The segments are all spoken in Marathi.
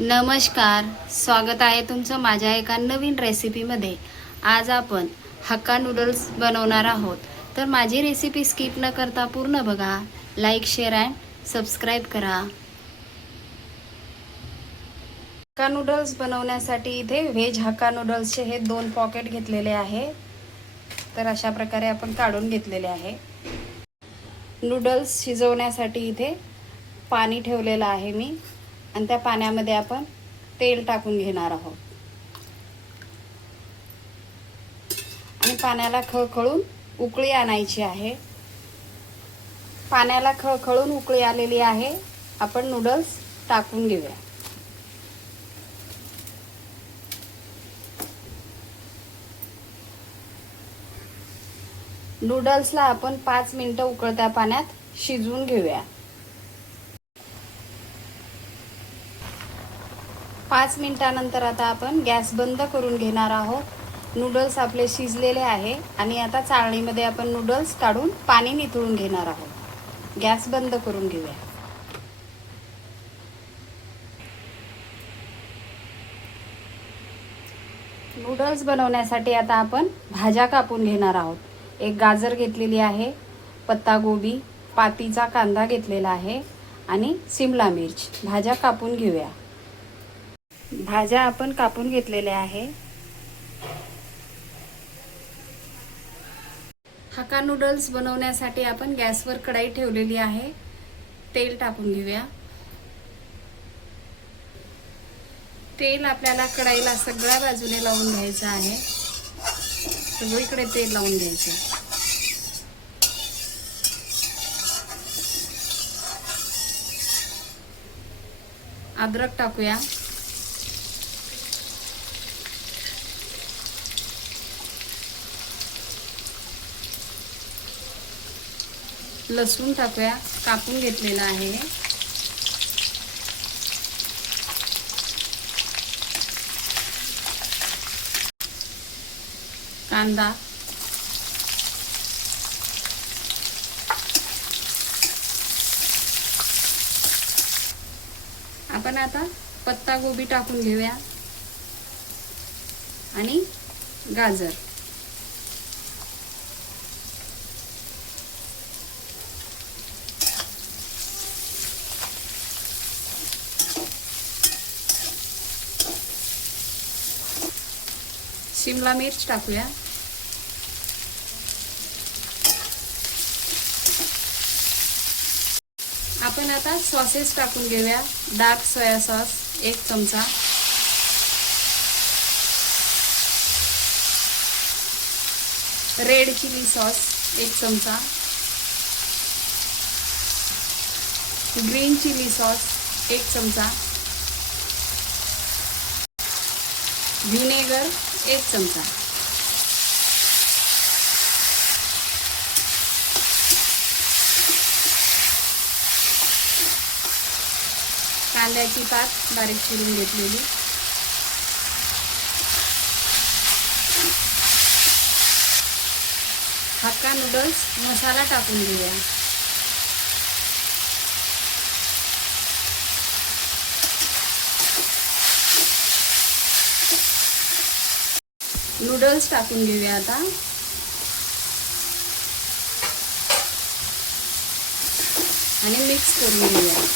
नमस्कार, स्वागत आहे तुमचं माझ्या एका नवीन रेसिपीमध्ये। आज आपण हक्का नूडल्स बनवणार आहोत। तर माझी रेसिपी स्किप न करता पूर्ण बघा, लाईक शेअर अँड सबस्क्राईब करा। हक्का नूडल्स बनवण्यासाठी इथे व्हेज हक्का नूडल्सचे हे 2 पॉकेट घेतलेले आहे। तर अशा प्रकारे आपण काढून घेतलेले आहे। नूडल्स शिजवण्यासाठी इथे पाणी ठेवलेलं आहे मी, आणि त्या पाण्यामध्ये आपण तेल टाकून घेणार आहोत आणि पाण्याला खळखळून उकळी आणायची आहे। पाण्याला खळखळून उकळी आलेली आहे, आपण नूडल्स टाकून घेऊया। नूडल्सला आपण 5 मिनिटं उकळत्या पाण्यात शिजवून घेऊया। 5 मिनिटानंतर आता आपण गॅस बंद करून घेणार आहोत। नूडल्स आपले शिजलेले आहे आणि आता चाळणीमध्ये आपण नूडल्स काढून पाणी निथळून घेणार आहोत। गॅस बंद करून घेऊया। नूडल्स बनवण्यासाठी आता आपण भाज्या कापून घेणार आहोत। एक गाजर घेतलेली आहे, पत्ता गोबी, पातीचा कांदा घेतलेला आहे आणि शिमला मिर्च। भाज्या कापून घेऊया। भाज्या आपण कापून घेतलेल्या आहे। हक्का नूडल्स बनवण्यासाठी आपण गॅसवर कढई ठेवलेली आहे। तेल टाकून घेऊया। तेल आपल्याला कढईला सगळ्या बाजूने लावून घ्यायचं आहे। सगळीकडे तेल लावून घ्यायचं। अद्रक टाकूया। लसूण टाकूया, कापून घेतलेला आहे। कांदा, आपण आता पत्ता गोबी टाकून घेऊया आणि गाजर। शिमला मिर्च टाकूया। आपण आता सॉसेस टाकून घेऊया। डार्क सोया सॉस 1 चमचा, रेड चिली सॉस 1 चमचा, ग्रीन चिली सॉस 1 चमचा, व्हिनेगर 1 चमचा। कांद्याची पात बारीक चिरून घेतलेली, हक्का नूडल्स मसाला टाकून घेऊया। नूडल्स टाकून घेऊया आता आणि मिक्स करून घेऊया।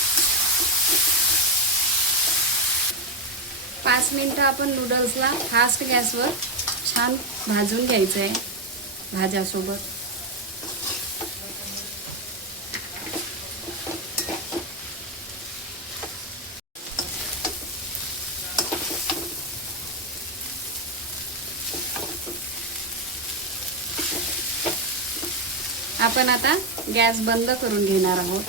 5 मिनिटं आपण नूडल्सला फास्ट गॅसवर छान भाजून घ्यायचं आहे भाज्यासोबत। आपण आता गॅस बंद करून घेणार आहोत।